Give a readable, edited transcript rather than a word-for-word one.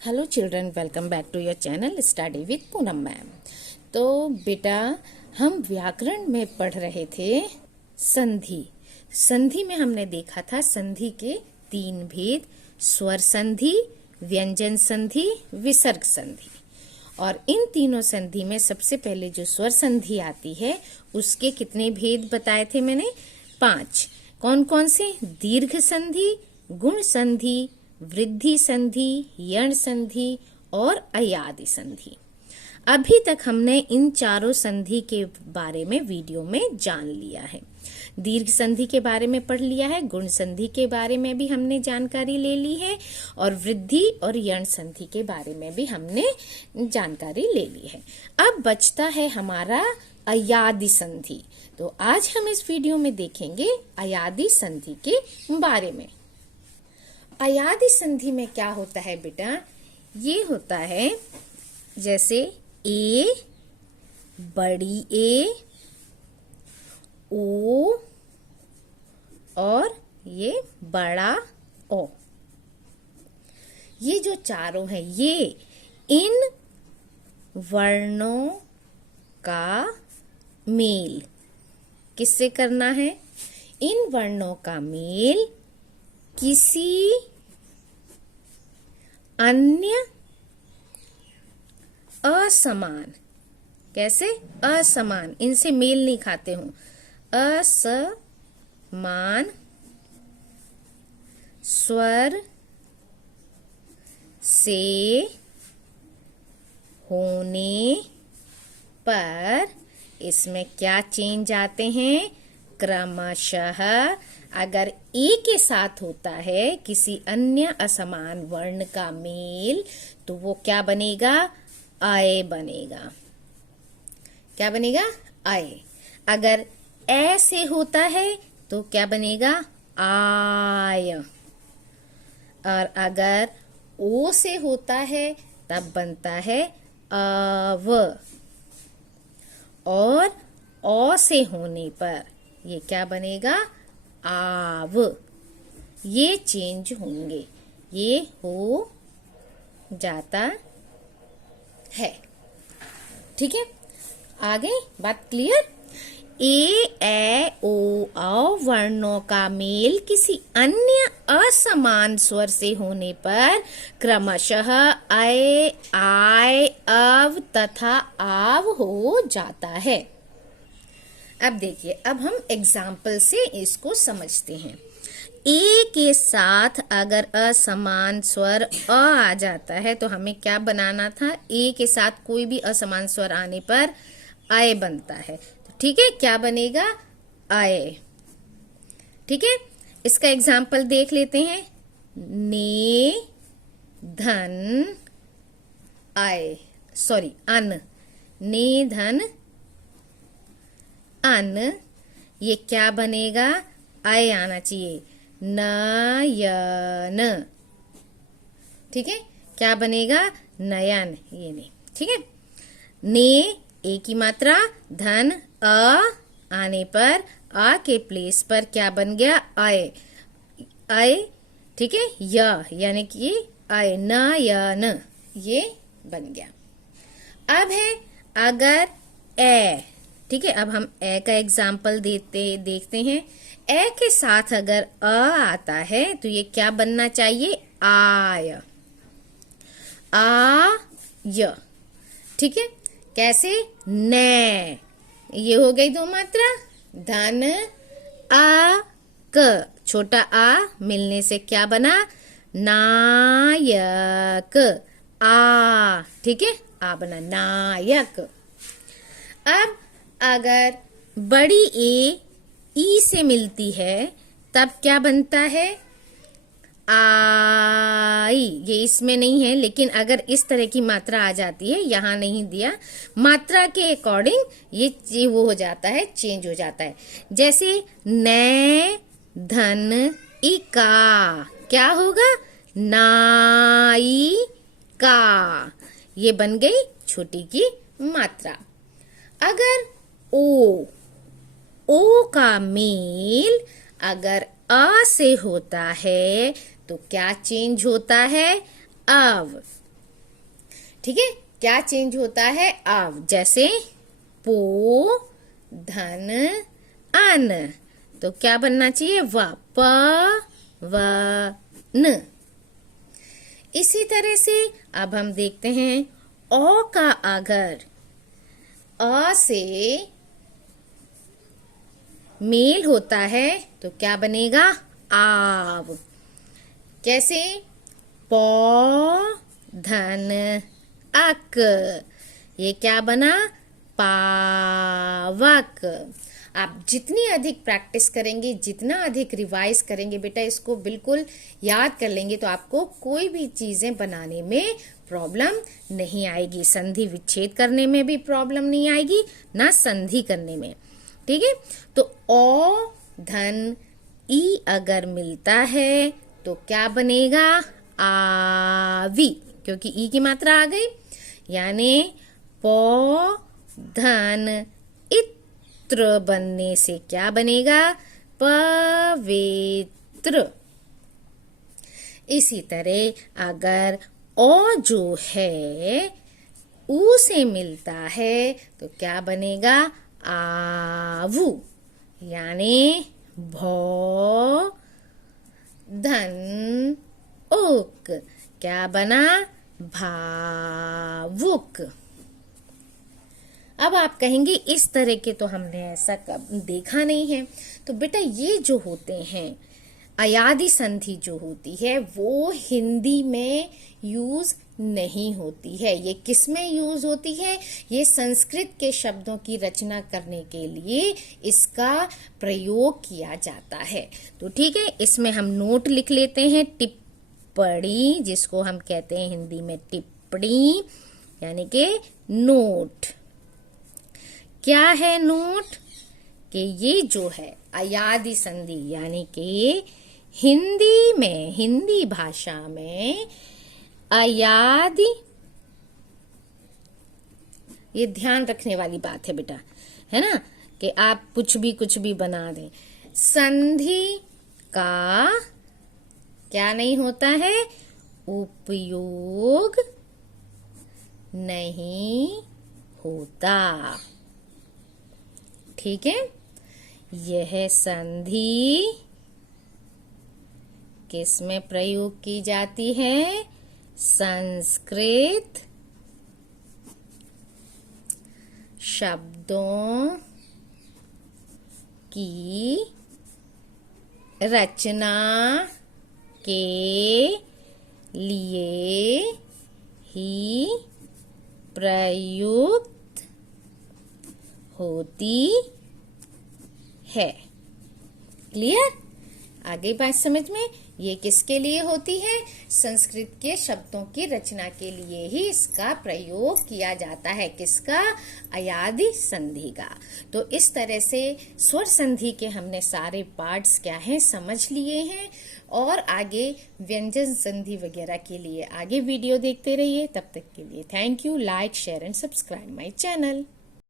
Hello children, welcome back to your channel study with Poonam ma'am. तो बेटा, हम व्याकरण में पढ़ रहे थे संधि। संधि में हमने देखा था संधि के तीन भेद: स्वर संधि, व्यंजन संधि, विसर्ग संधि। और इन तीनों संधि में सबसे पहले जो स्वर संधि आती है उसके कितने भेद बताए थे मैंने? 5। कौन कौन से? दीर्घ संधि, गुण संधि, वृद्धि संधि, यण संधि और अयादि संधि। अभी तक हमने इन चारों संधि के बारे में वीडियो में जान लिया है। दीर्घ संधि के बारे में पढ़ लिया है, गुण संधि के बारे में भी हमने जानकारी ले ली है और वृद्धि और यण संधि के बारे में भी हमने जानकारी ले ली है। अब बचता है हमारा अयादि संधि। तो आज हम इस वीडियो में देखेंगे अयादि संधि के बारे में। अयादि संधि में क्या होता है बेटा? ये होता है जैसे ए, बड़ी ए, ओ और ये बड़ा ओ। ये जो चारों हैं, ये इन वर्णों का मेल किससे करना है? इन वर्णों का मेल किसी अन्य असमान, कैसे? असमान, इनसे मेल नहीं खाते हूं, असमान स्वर से होने पर इसमें क्या चेंज आते हैं? क्रमशः अगर ए के साथ होता है किसी अन्य असमान वर्ण का मेल तो वो क्या बनेगा? आय बनेगा। क्या बनेगा? आय। अगर ए से होता है तो क्या बनेगा? आय। और अगर ओ से होता है तब बनता है अव। और ओ से होने पर ये क्या बनेगा? आव। ये चेंज होंगे, ये हो जाता है। ठीक है, आगे बात क्लियर? ए, ए, ओ, औ वर्णों का मेल किसी अन्य असमान स्वर से होने पर क्रमशः अय, आय, अव तथा आव हो जाता है। अब देखिए, अब हम एग्जाम्पल से इसको समझते हैं। ए के साथ अगर असमान स्वर अ आ जाता है तो हमें क्या बनाना था? ए के साथ कोई भी असमान स्वर आने पर आय बनता है। तो ठीक है, क्या बनेगा? आय। ठीक है, इसका एग्जाम्पल देख लेते हैं। ने धन आय, सॉरी अन, ने धन अन, ये क्या बनेगा? आय आना चाहिए। नयन। ठीक है, क्या बनेगा? नयन। ये नहीं। ठीक है, ने ए की मात्रा, धन अ आने पर आ के प्लेस पर क्या बन गया? आय। आय। ठीक है, य यानी कि आय, नयन, ये बन गया। अब है अगर ए। ठीक है, अब हम ए का एग्जाम्पल देखते हैं। ए के साथ अगर अ आता है तो ये क्या बनना चाहिए? आय। आय। ठीक है, कैसे? ने, ये हो गई दो मात्रा। धन आ क, छोटा आ मिलने से क्या बना? नायक। आ, ठीक है, आ बना नायक। अब अगर बड़ी ए ई से मिलती है तब क्या बनता है? आई। ये इसमें नहीं है, लेकिन अगर इस तरह की मात्रा आ जाती है, यहाँ नहीं दिया, मात्रा के अकॉर्डिंग ये वो हो जाता है, चेंज हो जाता है। जैसे नै धन इका, क्या होगा? नाई का। ये बन गई छोटी की मात्रा। अगर ओ का मेल अगर अ से होता है तो क्या चेंज होता है? अव। ठीक है, क्या चेंज होता है? आव। जैसे पो धन आन, तो क्या बनना चाहिए? व प व न। इसी तरह से अब हम देखते हैं औ का अगर अ से मेल होता है तो क्या बनेगा? आव। कैसे? पौ धन अक, ये क्या बना? पावक। आप जितनी अधिक प्रैक्टिस करेंगे, जितना अधिक रिवाइज करेंगे बेटा, इसको बिल्कुल याद कर लेंगे तो आपको कोई भी चीजें बनाने में प्रॉब्लम नहीं आएगी। संधि विच्छेद करने में भी प्रॉब्लम नहीं आएगी, ना संधि करने में। ठीक है, तो ओ धन ई अगर मिलता है तो क्या बनेगा? आवी, क्योंकि ई की मात्रा आ गई। यानी पौ धन इत्र बनने से क्या बनेगा? पवित्र। इसी तरह अगर ओ जो है ऊ से मिलता है तो क्या बनेगा? आवु। यानी भौ धन उक, क्या बना? भावुक। अब आप कहेंगे इस तरह के तो हमने ऐसा देखा नहीं है। तो बेटा ये जो होते हैं अयादी संधि जो होती है वो हिंदी में यूज नहीं होती है। ये किस में यूज होती है? ये संस्कृत के शब्दों की रचना करने के लिए इसका प्रयोग किया जाता है। तो ठीक है, इसमें हम नोट लिख लेते हैं। टिप्पणी, जिसको हम कहते हैं हिंदी में टिप्पणी, यानी कि नोट। क्या है नोट? कि ये जो है अयादी संधि, यानी कि हिंदी में, हिंदी भाषा में अयादी, ये ध्यान रखने वाली बात है बेटा, है ना, कि आप कुछ भी बना दें। संधि का क्या नहीं होता है? उपयोग नहीं होता। ठीक है, यह संधि किस में प्रयोग की जाती है? संस्कृत शब्दों की रचना के लिए ही प्रयुक्त होती है। क्लियर? आगे बात समझ में? ये किसके लिए होती है? संस्कृत के शब्दों की रचना के लिए ही इसका प्रयोग किया जाता है। किसका? अयादी संधि का। तो इस तरह से स्वर संधि के हमने सारे पार्ट्स क्या हैं समझ लिए हैं। और आगे व्यंजन संधि वगैरह के लिए आगे वीडियो देखते रहिए। तब तक के लिए thank you. Like, share and subscribe my channel.